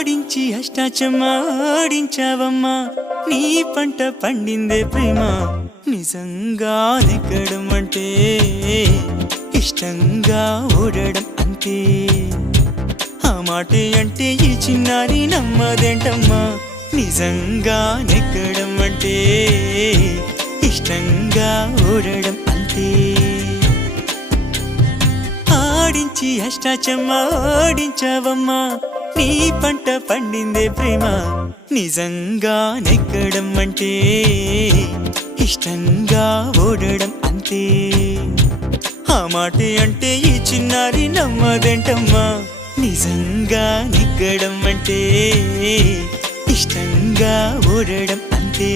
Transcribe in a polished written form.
ఆడించి అష్టాచమ్మ ఆడించావమ్మా నీ పంట పండిందే ప్రేమ నిజంగా నెగ్గడం అంటే ఇష్టంగా ఓడడం అంతే ఆ మాటే అంటే ఈ చిన్నారి నమ్మదేంటమ్మా నిజంగా నెగ్గడం అంటే ఇష్టంగా ఓడడం అంతే ఆడించి అష్టాచమ్మ ఆడించావమ్మా నీ పంట పండిందే ప్రేమ నిజంగా నెగ్గడం అంటే ఇష్టంగా ఓడడం అంతే ఆ మాటే అంటే ఈ చిన్నారి నమ్మదేంటమ్మా నిజంగా నెగ్గడం అంటే ఇష్టంగా ఓడడం అంతే